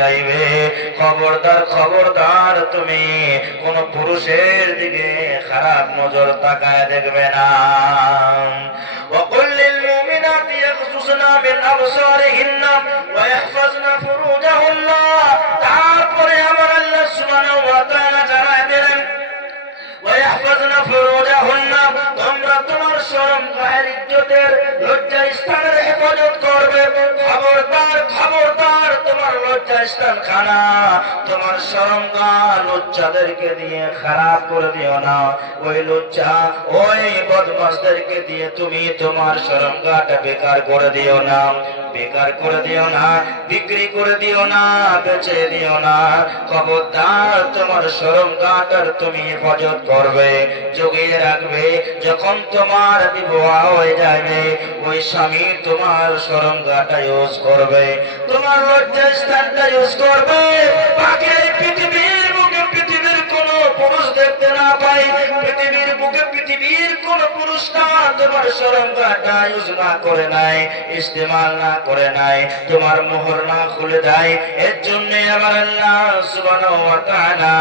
যাইবে। খবরদার খবরদার, তুমি কোন পুরুষের দিকে খারাপ নজর তাকায় দেখবে না। وقل للمؤمنات يغضضن من أبصارهن ويحفظن فروجهن। তারপরে আমার আল্লাহ সুবহানাহু ওয়া তাআলা জানায় দিলেন ويحفظن فروجهن, তোমরা তোমার শরমগাহের ইজ্জতের লজ্জা স্থানের হেফাজত করবে। খবরদার খবরদার, তোমার লজ্জা স্থান খানা, তোমার শরমগাহ লজ্জাদেরকে দিয়ে খারাপ করে দিও না। ওই লজ্জা ওই বদমাশদেরকে দিয়ে তুমি তোমার শরমগাহটা বেকার করে দিও না, বেকার করে দিও না, বিক্রি করে দিও না, বেচে দিও না। খবরদার, তোমার শরমগাহটার তুমি হেফাজত করবে, জগিয়ে রাখবে। যখন তোমার বিবাহ হয়ে যাবে, ওই স্বামী তোমার শরমগাহটা ইউজ করবে, তোমার লজ্জা স্থানটা ইউজ করবে। বাকি পৃথিবীর বুকে পৃথিবীর কোন পুরুষ দেখতে না পাই, পৃথিবীর বুকে পৃথিবীর কোন পুরুষ না তোমার শরমগাহটা ইউজ না করে নাই, ইস্তেমাল না করে নাই, তোমার মোহর না খুলে দেয়। এর জন্য আমার আল্লাহ সুবহানাহু ওয়া তাআলা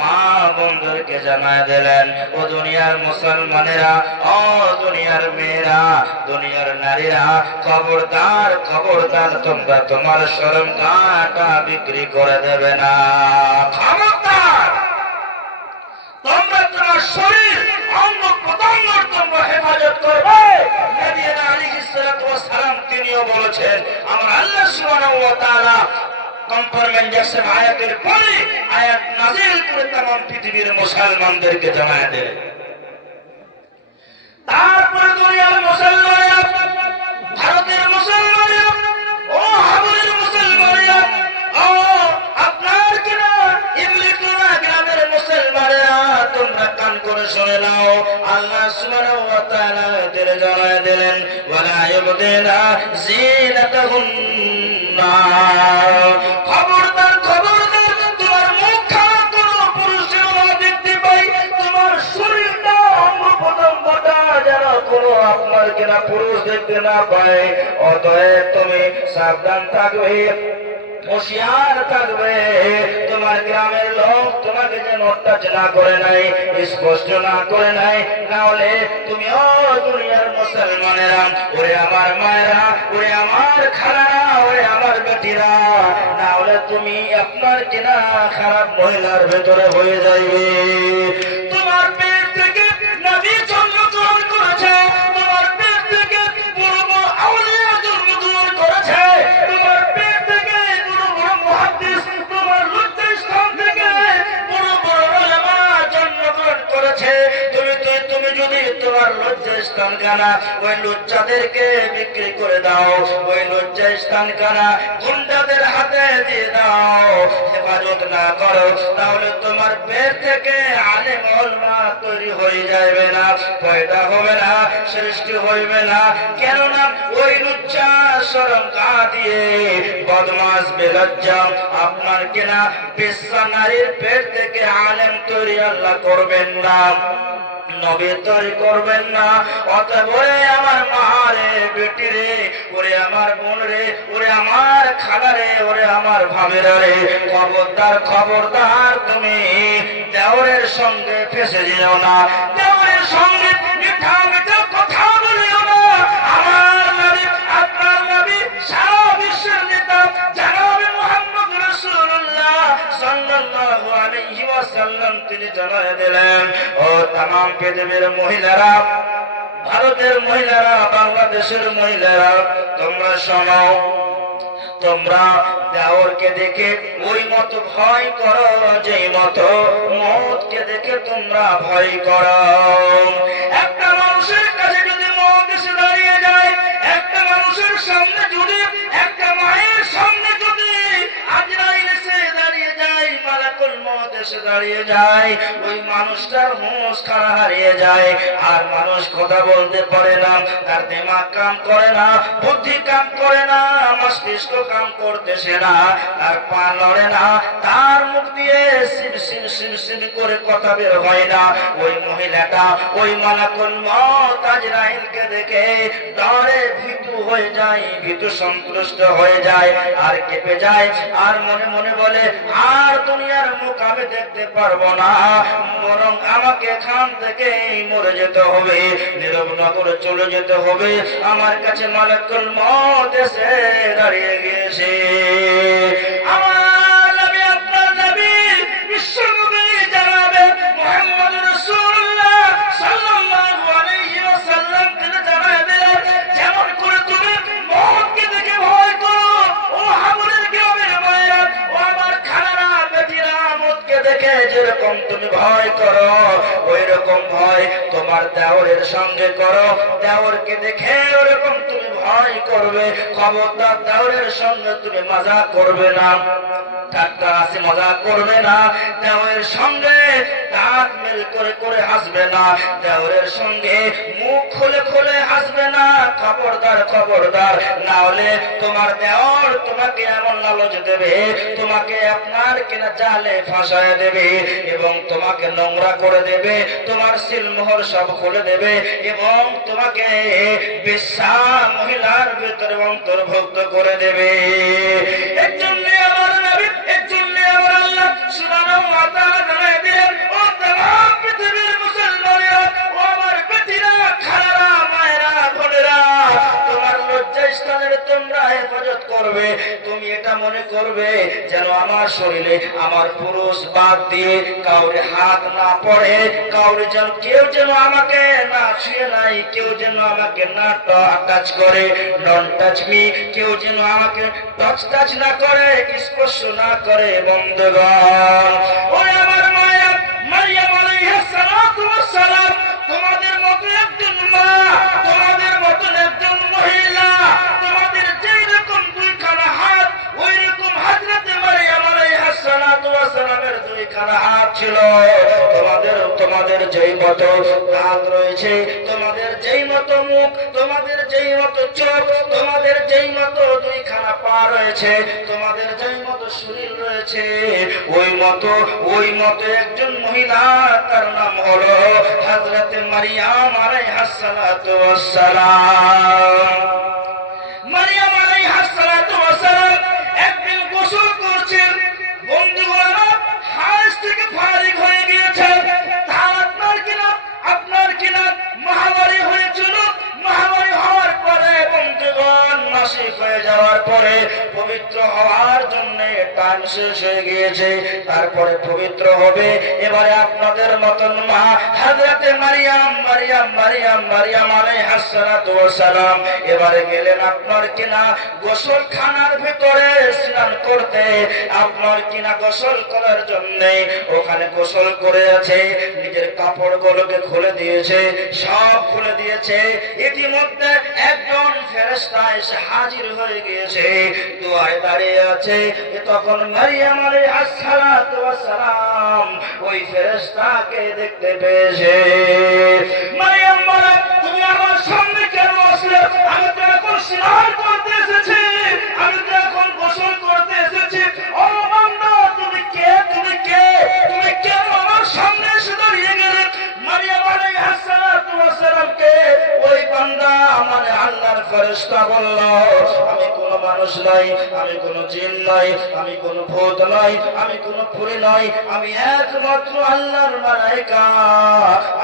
মা বোনদেরকে জানায় দিলেন, ও দুনিয়ার মুসলমানেরা, ও দুনিয়ার মেয়েরা, দুনিয়ার নারীরা, খবরদার খবরদার, তোমরা তোমার শরমগাহটা বিক্রি করে দেবে না। খবরদার, তোমরা তোমার শরীর অঙ্গ প্রত্যঙ্গের তোমরা হেফাজত করবে। নবী আলাইহিস সালাতু ওয়াস সালাম তিনিও বলেছেন, আমার আল্লাহ সুবহানাহু ওয়া তাআলা কম্পারমেন্ট যাচ্ছে আয়াতের পরে আয়াত নাযিল করে तमाम পৃথিবীর মুসলমানদেরকে জানায় দেন। তারপরে দুনিয়ার মুসলমানেরা, ভারতের মুসলমানেরা, ও হাবুলের মুসলমানেরা, ও আপনার কিনা ইবলিকুনা গ্রামের মুসলমানেরা, তোমরা কান করে শুনে নাও। আল্লাহ সুবহানাহু ওয়া তাআলা এদের জানায় দিলেন, ওয়ালা ইউবদিনা জিনাতাহুন্না। খবরদার খবরদার, তোমার মুখ খারাপ কোন পুরুষের দেখতে পাই, তোমার শরীরটা অঙ্গ প্রত্যঙ্গটা যেন কোনো আপনার কিনা পুরুষ দেখতে না পায়। অতএব তুমি সাবধান থাকবে, হুঁশিয়ার থাকবে। তোমার গ্রামের লোক তোমাকে যেন টাচ না করে নাই, স্পষ্ট না করে নাই, না হলে তুমি ও দুনিয়ার মুসলমানেরা, ওরে আমার মায়েরা, ওরে আমার খালারা, ওরে আমার বেটিরা, না হলে তুমি আপনার কিনা খারাপ মহিলার ভেতরে হয়ে যাইবে। তোমার পেট থেকে নবী জন্মগ্রহণ করেছে, তোমার পেট থেকে বড় বড় আউলিয়া জন্মগ্রহণ করেছে, তোমার পেট থেকে বড় বড় মুহাদ্দিস, তোমার লজ্জা স্থান থেকে বড় বড় উলামা জন্মগ্রহণ করেছে। তুমি যদি তোমার লজ্জা স্থান কানা ওই লজ্জাদেরকে বিক্রি করে দাও, ওই লজ্জা স্থান কানা গুন্ডাদের হাতে দিয়ে দাও, হেফাজত না করো, তাহলে তোমার পেট থেকে আলেম উলামা তৈরি হয়ে যাবে না, পয়দা হবে না, সৃষ্টি হইবে না। কেননা ওই লজ্জা শরমগাহ দিয়ে বদমাশ বেলজ্জা আপনার কিনা বেশ্যা নারীর পেট থেকে আলেম তৈরি আল্লাহ করবেন না, নবী তৈরি করবেন না। অতএব ওরে আমার মা রে, বেটি রে, ওরে আমার বোন রে, ওরে আমার খালা রে, ওরে আমার ভাবেরা রে, খবরদার খবরদার, তুমি দেওরের সঙ্গে ফেসে যেও না, দেওরের সঙ্গে মিঠা মিঠা কথা বলিও না। আমার নবী, আপনার নবী, সারা বিশ্বের নেতা জনাবে মুহাম্মদ রাসূলুল্লাহ সাল্লাল্লাহু আলাইহি ওয়াসাল্লাম তিনি জানায় দিলেন, ও तमाम পৃথিবীর মহিলারা, ভারতের মহিলারা, বাংলাদেশের মহিলারা, তোমরা শোনো, তোমরা দেওরকে দেখে ওই মতো ভয় করো যেই মতো মওতকে দেখে তোমরা ভয় করো। একটা মানুষের কাছে যদি মওত এসে দাঁড়িয়ে যায়, একটা মানুষের সামনে যদি, একটা মায়ের সামনে যদি আজরাইল এসে দাঁড়িয়ে যায়, মালাকুল মওত এসে দাঁড়িয়ে যায়, ওই মানুষটার হুঁশ খাড়া হারিয়ে যায়, আর মানুষ কথা বলতে পারে না, তার দিমাগ কাম করে না, বুদ্ধি কাম করে না, মস্তিষ্ক কাম করতেছে না, তার পা লড়ে না, তার মুখ দিয়ে থেকে সির করে কথা বের হয় না। ওই মহিলাটা ওই মালাকুল মউত আজরাইলকে দেখে ডরে ভীতু হয়ে যায়, ভীতু সন্ত্রস্ত হয়ে যায় আর কেঁপে যায় আর মনে মনে বলে আর দুনিয়ার মুখ আমি দেখতে পারবো না, বরং আমাকে এখান থেকে মরে যেতে হবে, নীরব নগরে চলে যেতে হবে। আমার কাছে মালাকুল মউত এসে দাঁড়িয়ে গিয়েছে। আমার নবী আপনার নবী বিশ্বনবী জনাবে মুহাম্মদ রাসূলুল্লাহ সাল্লাল্লাহু আলাইহি ওয়াসাল্লাম তিনি জানায় দিলেন, যেমন করে তুমি মউতকে দেখে ভয় করো, ও হামরের গ্রামের মায়েরা, ও আমার খালারা বেটিরা, মউতকে দেখে যেরকম তুমি ভয় করো ওই রকম ভয় তোমার দেওরের সঙ্গে করো। দেওরকে দেখে ওরকম তুমি ভয় করবে। খবরদার দেওরের সঙ্গে তুমি মজা করবে না, ঠাট্টা হাসি মজা করবে না। দেওরের সঙ্গে দাঁত মেল করে করে হাসবে না, দেওরের সঙ্গে মুখ খুলে খুলে হাসবে না। খবরদার খবরদার, না হলে তোমার দেওর তোমাকে এমন লালচ দেবে, তোমাকে আপনার কিনা জালে ফাঁসায় দেবে এবং তোমাকে নোংরা করে দেবে, তোমার সিলমোহর সব খুলে দেবে এবং তোমাকে বেশ্যা মহিলার ভিতরে অন্তর্ভুক্ত করে দেবে। এর জন্য আমার নবী, এর জন্য আমার আল্লাহ সুবহানাহু ওয়া তাআলা জানায় দিলেন, ও তামাম পৃথিবীর মুসলমানেরা, ও আমার বেটিরা, খালারা, মায়েরা, বোনেরা, তোমার লজ্জাস্থানের তোমরা হেফাজত করবে। তুমি এটা মনে করবে যেন আমার শরীরে আমার পুরুষ বাদ দিয়ে কাউরে হাত না পড়ে, কাউরে যেন কেউ যেন আমাকে না ছুঁয়ে নাই, কেউ যেন আমাকে না টাচ করে, ডন্ট টাচ মি, কেউ যেন আমাকে টাচ না করে, স্পর্শ না করে। বন্ধুগণ, ওই আমার মায়া মারিয়াম আলাইহিস সালাতু ওয়াস সালাম, তোমাদের মতো একজন মা, তোমাদের মতো একজন মহিলা, তোমাদের যেই রকম দুইখানা হাত ওই রকম হযরত মারিয়াম আলাইহিস সালাতু ওয়াস সালামের দুইখানা হাত ছিল। তোমাদের যেই মতো দাঁত রয়েছে, তোমাদের যেই মতো মুখ, তোমাদের যেই মতো চোখ, তোমাদের যেই মতো দুইখানা পা রয়েছে, তোমাদের যেই মতো শরীর রয়েছে, ওই মতো একজন মহিলা, তার নাম হলো হযরত মারিয়াম আলাইহিস সালাতু ওয়াস সালাম। মারিয়াম আলাইহিস সালাতু ওয়াস সালাম একদিন গোসল করছেন। বন্ধুগণ, হাজ থেকে ফারিগ হয়ে গিয়েছে, আপনার কিনা মহামারী হয়েছিল। মহামারী হওয়ার পরে বন্ধুগণ, মাসিক হয়ে যাওয়ার পরে পবিত্র হওয়ার জন্য টাইম শেষ হয়ে গিয়েছে, তারপরে পবিত্র হবে। এবারে আপনাদের মতন মা হযরতে মারিয়াম আলাইহিস সালাতু ওয়াস সালাম এবারে গেলেন আপনার কিনা গোসলখানার ভিতরে স্নান করতে। আপনার কিনা গোসল করার জন্য ওখানে গোসল করে আছে, নিজের কাপড়গুলোকে খুলে দিয়েছে, সব খুলে দিয়েছে। ইতিমধ্যে একজন ফেরেশতা এসে হাজির হয়ে গিয়েছে, দুয়ারে দাঁড়িয়ে আছে। তখন মারিয়াম আলাইহিস সালাতু ওয়াস সালাম ওই ফেরেশতাকে দেখতে পেয়েছে। মারিয়াম বলে, তুমি আমার সামনে কেন আসলে? আমি তো এখন স্নান করতে এসেছি, আমি তো এখন গোসল করতে এসেছি। ও বান্দা, তুমি কে? তুমি কে? তুমি কেন আমার সামনে এসে দাঁড়িয়ে গেলে? মারিয়াম আলাইহিস সালাতু ওয়াস সালামকে ওই বান্দা মানে আল্লাহর ফেরেশতা বলল, আমি কোন মানুষ নই, আমি কোন জিন নই, আমি কোন ভূত নই, আমি কোন পরী নই, আমি একমাত্র আল্লাহর মালায়েকা,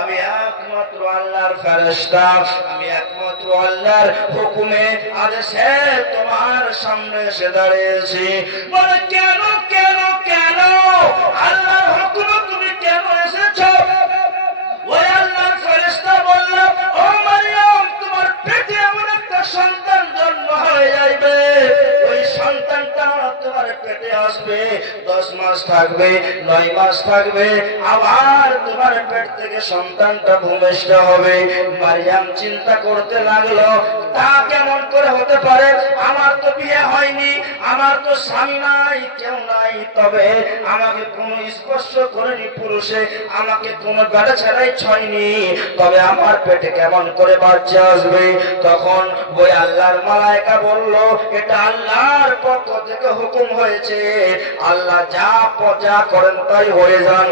আমি একমাত্র আল্লাহর ফেরেশতা, আমি একমাত্র আল্লাহর হুকুমে আদেশে তোমার সামনে এসে দাঁড়িয়েছি। বলে, কেন কেন কেন আল্লাহর হুকুমে তুমি কেন এসেছো? ওই আল্লাহর ফেরেশতা বলল, ও মারিয়াম, তোমার পেটে এমন একটা সন্তান জন্ম হয়ে যাবে, ওই সন্তানটা তোমার পেটে আসবে, 10 মাস থাকবে, 9 মাস থাকবে, আবার তোমার পেট থেকে সন্তানটা ভূমিষ্ঠ হবে। মারিয়াম চিন্তা করতে লাগলো, তা কেমন করে হতে পারে? আমার তো বিয়ে হয়নি, আমার তো স্বামী নাই, কেউ নাই, তবে আমাকে কোনো স্পর্শ করেনি পুরুষে, আমাকে কোনো বেটা ছাড়াই ছয়নি, তবে আমার পেটে কেমন করে বাচ্চা আসবে? তখন ওই আল্লাহর মালায়েকা বলল, এটা আল্লাহর পক্ষ থেকে হুকুম হয়েছে, আল্লাহ যা করেন তাই হয়ে যান,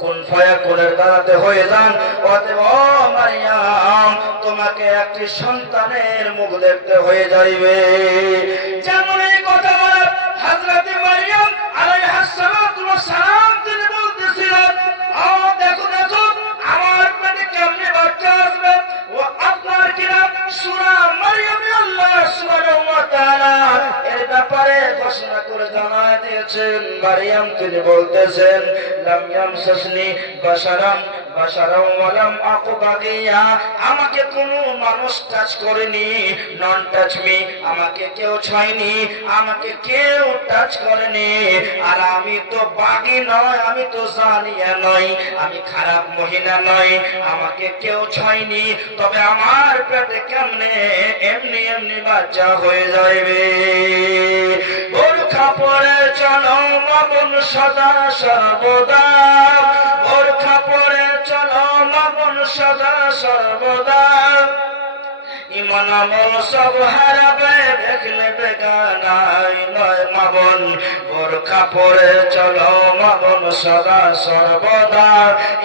কোন ফায়াকুনের দ্বারাতে হয়ে যান। অতএব ও মারিয়াম, তোমাকে একটি সন্তানের মুখ দেখতে হয়ে যাইবে। যেমন এই কথা বলা হযরত মারিয়াম আলাইহিস সালাতু ওয়াস সালাম তিনি বলতেছিলেন, ও দেখো দেখো আমার পেটে কেমনে বাচ্চা আসবে। ও আপনার কিনা সূরা মারিয়ামে আল্লাহ সুবহানাহু ওয়া তাআলা এর ব্যাপারে ঘোষণা করে জানায় দিয়েছেন। মারিয়াম তিনি বলতেছেন, লাম ইয়ামসাসনি বাশারাম ওয়ালাম আকু বাগিয়া, আমাকে কোনো মানুষ টাচ করেনি, নন টাচ মি, আমাকে কেউ ছয়নি, আমাকে কেউ টাচ করেনি। আর আমি তো বাগী নয়, আমি তো জানিয়া নয়, আমি খারাপ মহিলা নয়, আমাকে কেউ ছয়নি, তবে আমার পেটে কেমনে এমনি এমনি বাচ্চা হয়ে যাইবে। বোরখা পরে চলো মামুন সদা সর্বদা, বোরখা পরে চলো মামুন সদা সর্বদা, ইমান আমল সব হারাবে দেখলে বেগানাই নয় মামুন। বোরখা পরে চলো মামুন সদা সর্বদা,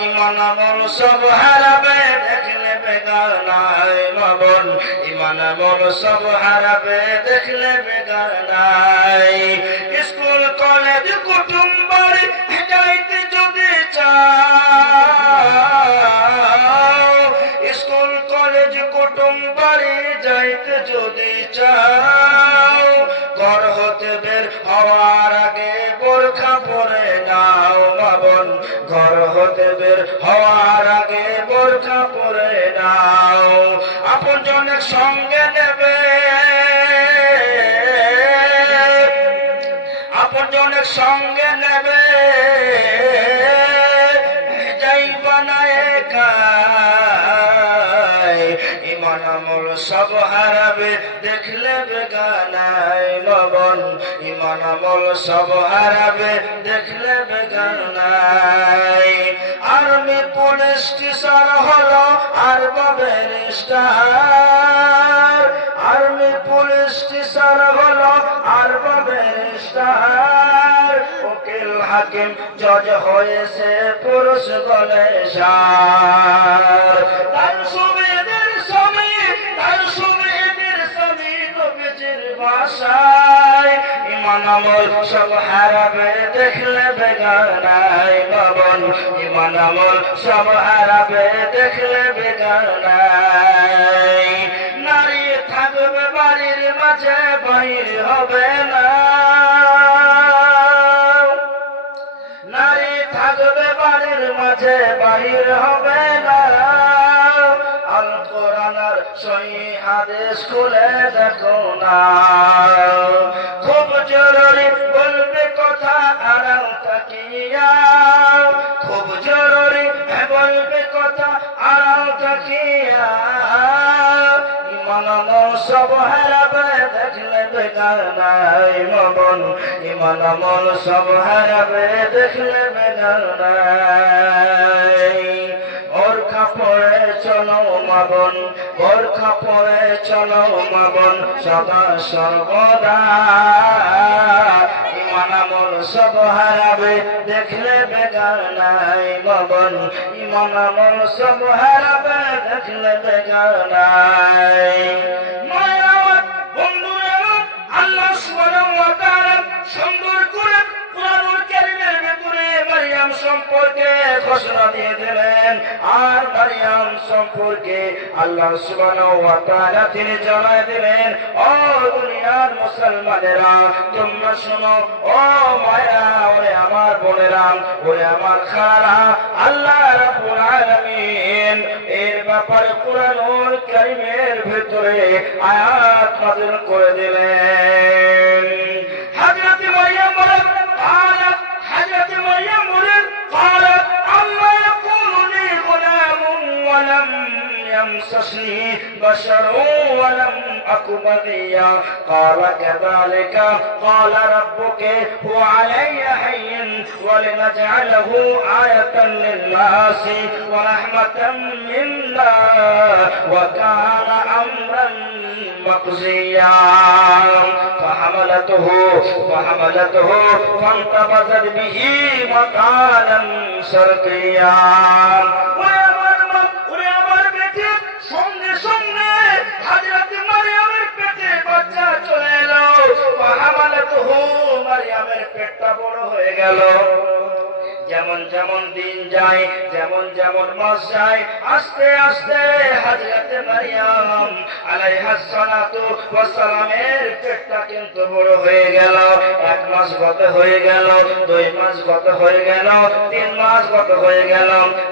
ইমান আমল সব হারাবে দেখলে বেগানাই মামুন, ইমান আমল সব হারাবে দেখলে বেগানাই। স্কুল কলেজ কুটুম বাড়ি যাইতে যদি চাও, স্কুল কলেজ কুটুম বাড়ি যাইতে যদি চাও, ঘর হতে বের হওয়ার আগে বোরখা পরে নাও মামুন, ঘর হতে বের হওয়ার আগে বোরখা পরে নাও। আপনজনের সঙ্গে নেবে, আপনজনের সঙ্গে নেবে, যাইবা না একাই, ইমান আমল সব হারাবে দেখলে বেগানাই মামুন, ইমান আমল সব হারাবে দেখলে বেগানাই। আর্মি পুলিশ টিচার হলো আর ব্যারিস্টার, আর্মি পুলিশ টিচার হলো আর ব্যারিস্টার, উকিল হাকিম জজ হয়েছে পুরুষ বলে সার। তার সুবিধের স্বামী, তার সুবিধের স্বামী নবীজির বাসায়, ইমান আমল সব হারাবে দেখলে বেগানাই মামুন, ইমান আমল সব হারাবে দেখলে বেগানাই। নারী থাকবে বাড়ির মাঝে বাহির হবে না, নারী থাকবে বাড়ির মাঝে বাহির হবে না। আল কোরআনের সহিহ হাদিস খুলে দেখো না, খুব জরুরি বলবে কথা আড়াল তাকিয়া, খুব জরুরি বলবে কথা আড়াল তাকিয়া, ইমান আমল সব হারাবে দেখলে বেগানাই মামুন, ইমান আমল সব হারাবে দেখলে বেগানাই। বোরখা পরে চলো মামুন, বোরখা পরে চলো মামুন সদা সর্বদা, ইমান আমল সব হারাবে দেখলে বেগানাই মামুন, ইমান আমল সব হারাবে দেখলে বেগানাই। আল্লাহ সুবহানাহু ওয়া তাআলা সুন্দর করে কুরআনুল কারীমের ভিতরে মারিয়াম সম্পর্কে ঘোষণা দিয়ে দিলেন। আর মারিয়াম সম্পর্কে আল্লাহ সুবহানাহু ওয়া তাআলা তিনি জানায় দিলেন, ও দুনিয়ার মুসলমানেরা তোমরা শোনো, ও মায়েরা, ওরে আমার বোনেরা, ওরে আমার খালারা, আল্লাহ রাব্বুল আলামিন এর ব্যাপারে কুরআনুল কারীমের ভিতরে আয়াত নাযিল করে দিলেন। হযরত মারিয়াম বলেন, قالت حضرت مريم বলেন, قالت আল্লাহ ইয়াকুলুনি গুলামুন ওয়া লাম ইয়ামসাসনি বাশারুন ওয়া লাম أك بغيا قال كذلك قال ربك هو علي هين ولنجعله آية للناس ورحمة منا وكان أمرا مقضيا فحملته فانتبذت به مكانا شرقيا সঙ্গে সঙ্গে হযরত মারিয়ামের পেটে বাচ্চা চলে এলো ফাহামালাতুহু মারিয়ামের পেটটা বড় হয়ে গেল যেমন যেমন দিন যায় যেমন যেমন মাস যায় আস্তে আস্তে হযরত মারিয়াম আলাইহাস সালাতু ওয়াস সালামের পেটটা কিন্তু বড় হয়ে গেল 1 মাস গত হয়ে গেল 2 মাস গত হয়ে গেল 3 মাস গত হয়ে গেল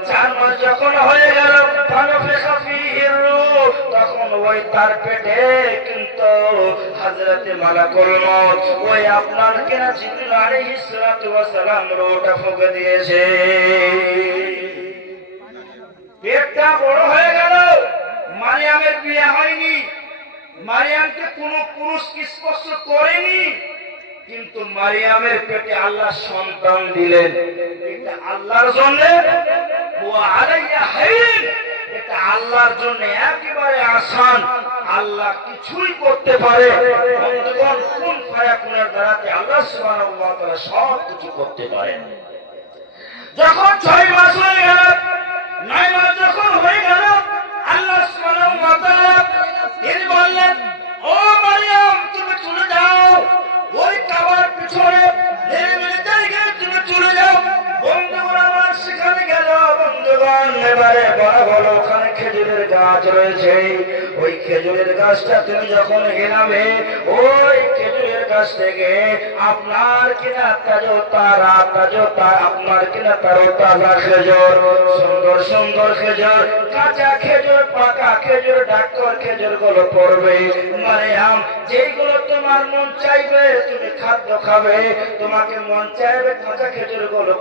4 মাস যখন হয়ে গেল ফানাফিখা ফীহির রূহ তখন ওই তার পেটে কিন্তু হযরত মালাকুল মউত ওই আপনার কিনা জিবরিল আলাইহিস সালাতু ওয়াস সালাম রূহটা ফুঁকে দিয়েছে পেটটা বড় হয়ে গেল মারিয়ামের বিয়ে হয়নি মারিয়ামকে কোনো পুরুষ স্পর্শ করেনি কিন্তু মারিয়ামের পেটে আল্লাহ সন্তান দিলেন এটা আল্লাহর জন্য ওয়া আলাইয়া হাইন এটা আল্লাহর জন্য একেবারে আসান আল্লাহ কিছুই করতে পারে বন্ধুগণ কোন ফায়াকুনের দ্বারাতে আল্লাহ সুবহানাহু ওয়া তাআলা সব কিছু করতে পারেন যখন 6 মাস হয়ে গেল 9 মাস যখন হয়ে গেল আল্লাহ সুবহানাহু ওয়া তাআলা তিনি বললেন ও মারিয়াম তুমি চলে যাও ওই কাবার পিছনে নিরিবিলি জায়গায় তুমি চলে যাও বন্ধুগণ আমার সেখানে গেল বন্ধুগণ এবারে বড় বড় ওখানে খেজুরের গাছ রয়েছে ওই খেজুরের গাছটা তুমি যখন গেলাবে ওই খেজুরের গাছ থেকে আপনার কিনা তাজা আপনার কিনা তাজা খেজুর সুন্দর সুন্দর খেজুর কাঁচা খেজুর পাকা খেজুর ডাক্কর খেজুর গুলো পড়বে মারিয়াম যেগুলো তোমার মন চাইবে তুমি খাদ্য খাবে তোমাকে মন চাইবে কাঁচা খেজুর গুলো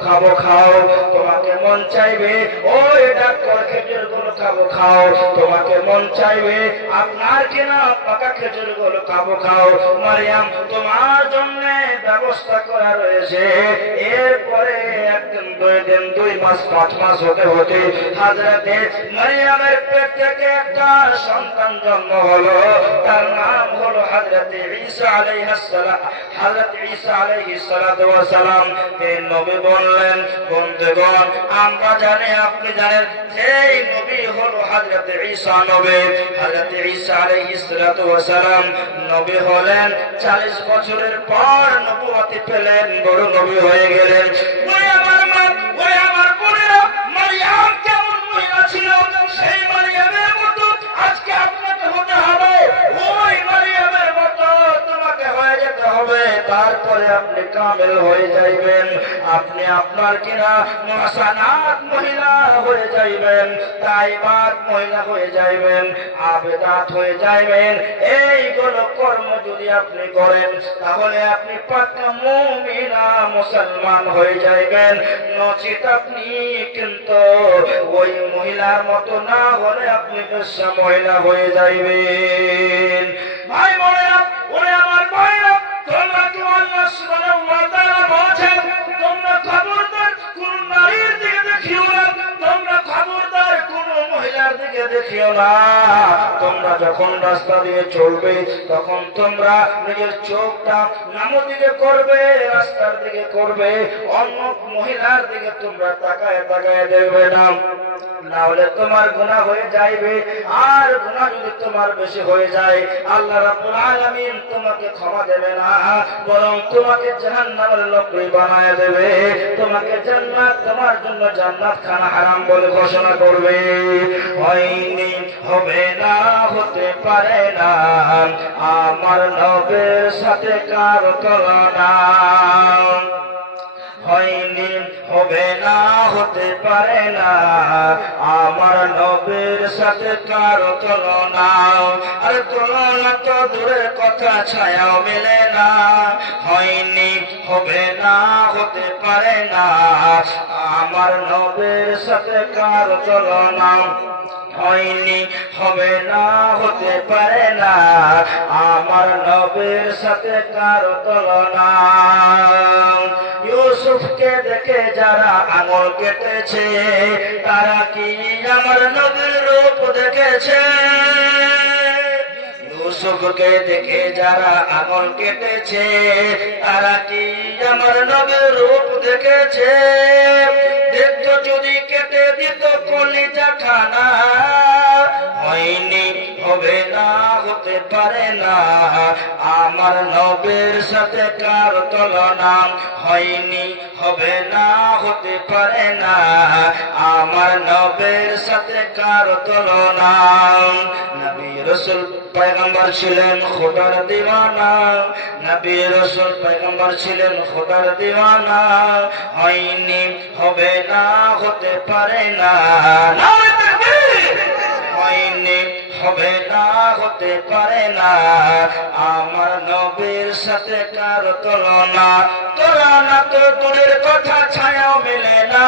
খাও তোমাকে মন চাইবে ওই ডাক্কর খেজুর গুলো খাও তোমাকে মন চাইবে আপনার কিনা পাকা খেজুর গুলো খাও মারিয়াম তোমার জন্য ব্যবস্থা করা রয়েছে এরপরে একদিন 2 দিন 2 মাস 5 মাস হতে হতে হযরতে মারিয়ামের পেট থেকে একটা সন্তান জন্ম হলো তার নাম হলো হযরতে ঈসা আলাইহিস সালাম হযরত ঈসা আলাইহিস সালাতু ওয়াস সালাম এই নবী বললেন বন্ধুগণ আমরা জানি আপনি জানেন এই নবী হলো হযরতে ঈসা নবী হযরতে ঈসা আলাইহিস সালাতু ওয়াস সালাম নবী হলেন 40 বছরের পর নবুয়তি পেলেন বড় নবী হয়ে গেলেন ওই আমার মা ওই আমার বোনেরা মারিয়াম কেমন মহিলা ছিল সেই মারিয়ামের মতো আজকে আপনাকে হতে হবে ওই মারিয়ামের মতো তোমাকে হয়ে যেতে হবে তারপরে আপনি কামেল হয়ে যাইবেন আপনি আপনার কিনা মুহসানাত মহিলা হয়ে যাইবেন তাইবাত মহিলা হয়ে যাইবেন আবেদাত হয়ে যাইবেন এইগুলো কর্ম যদি আপনি করেন তাহলে আপনি পাক্কা মুমিনা মুসলমান হয়ে যাইবেন নচিত আপনি কিন্তু ওই মহিলার মতো না হলে আপনি বেশ্যা মহিলা হয়ে যাইবেন ভাই বোনেরা ওরে আমার ভাইরা তোমরা কি আল্লাহ সুবহানাহু ওয়া তাআলা বলেছেন তোমরা খবরদার কোন নারীর দিকে দেখিও না তোমরা খবরদার কোন মহিলার দিকে দেখিও না তোমরা যখন রাস্তা দিয়ে চলবে তখন তোমরা নিজের চোখটা নামের দিকে করবে রাস্তার দিকে করবে অন্য মহিলার দিকে তোমরা তাকায় দেখবে না না হলে তোমার গুনাহ হয়ে যাইবে আর গুনাহ যদি তোমার বেশি হয়ে যায় আল্লাহ রাব্বুল আলামিন তোমাকে ক্ষমা দেবে না বরং তোমাকে জাহান্নামের লোকরি বানায় দেবে তোমাকে জান্নাত তোমার জন্য জান্নাত খানা হারাম বলে ঘোষণা করবে হয়নি হবে না হতে পারে না আমার নবীর সাথে কারো তুলনা হয়নি হবে না হতে পারে না আমার নবীর সাথে কারো তুলনা আর তুলনা তো দূরের কথা ছায়াও মেলে না হয়নি হবে না হতে পারে না আমার নবীর সাথে কারো তুলনা হয়নি, হবে না, হতে পারে না আমার নবীর সাথে কারো তুলনা। ইউসুফকে দেখে যারা আঙুল কেটেছে তারা কি আমার নবীর রূপ দেখেছে? ইউসুফকে দেখে যারা আঙুল কেটেছে তারা কি আমার নবীর রূপ দেখেছে? দেখতো যদি কেটে দিত কলিজা খানা, হয়নি, হবে না, হতে পারে না আমার নবীর সাথে কার তুলনা। হয়নি, হবে না, হতে পারে না আমার নবীর সাথে কার তুলনা। নবী রাসূল পয়গম্বর ছিলেন খোদার দিওয়ানা, নবী রাসূল পয়গম্বর ছিলেন খোদার দিওয়ানা। হয়নি, হবে না, হতে পারে না, হয়নি, হবে না, হতে পারে না আমার নবীর সাথে কার তুলনা। তুলনা তো দূরের কথা, ছায়াও মেলে না,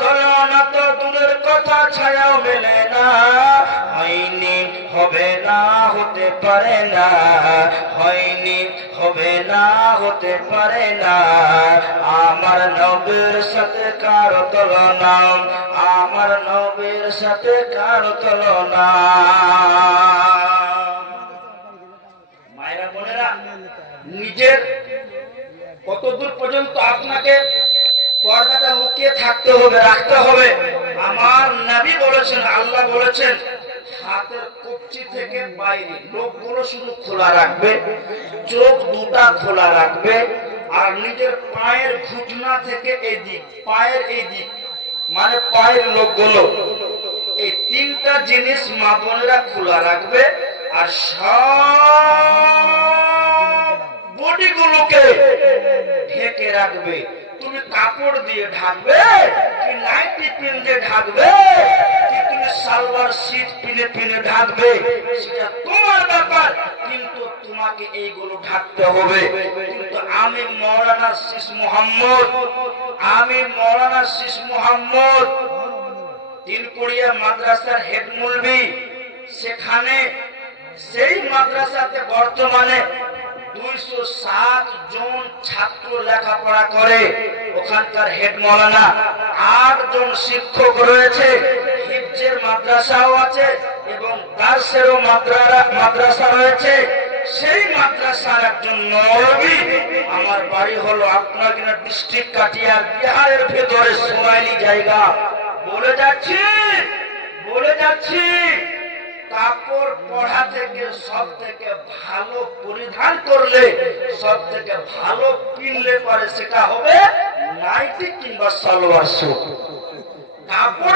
তুলনা তো দূরের কথা, ছায়াও মেলে না। হয়নি, হবে না, হতে পারে না, হয়নি, হবে না, হতে পারে না আমার নবীর সাথে কার তুলনা, আমার নবীর সাথে কার তুলনা। মায়েরা বোনেরা, নিজের কতদূর পর্যন্ত আপনাকে পর্দাটা লুকিয়ে থাকতে হবে, রাখতে হবে। আমার নবী বলেছেন, আল্লাহ বলেছেন, হাতের কবজি থেকে বাইরে লোকগুলো শুধু খোলা রাখবে, চোখ দুটা খোলা রাখবে, আর নিজের পায়ের ঘুটনা থেকে এই দিক, পায়ের এই দিক মানে পায়ের লোকগুলো, এই তিনটা জিনিস মা বোনেরা খোলা রাখবে। আর সব বডিগুলোকে ঢেকে রাখবে। তুমি কাপড় দিয়ে ঢাকবে কি নাইটি পিন দিয়ে ঢাকবে কি তুমি সালোয়ার সিট পিনে পিনে ঢাকবে, সেটা তোমার ব্যাপার, কিন্তু তোমাকে এইগুলো ঢাকতে হবে। কিন্তু আমি মৌলানা শীষ মোহাম্মদ, আমি মৌলানা শীষ মোহাম্মদ তিনকুড়িয়া মাদ্রাসার হেড মুলবি, সেখানে সেই মাদ্রাসাতে বর্তমানে 207 জন ছাত্র লেখাপড়া করে। ওখানকার হেড মৌলানা, 8 জন শিক্ষক রয়েছে, হিফজের মাদ্রাসাও আছে এবং দার্সেরও মাদ্রাসা রয়েছে। সেই মাদ্রাসার একজন মৌলবী, আমার বাড়ি হলো আপনার ডিস্ট্রিক্ট কাটিয়ার, বিহারের ভেতরে সোনাইলি জায়গা। বলে যাচ্ছি কাপড় পরা থেকে সব থেকে ভালো পরিধান করলে, সব থেকে ভালো কিনলে পারে, সেটা হবে নাইটি কিংবা সালোয়ার স্যুট। কাপড়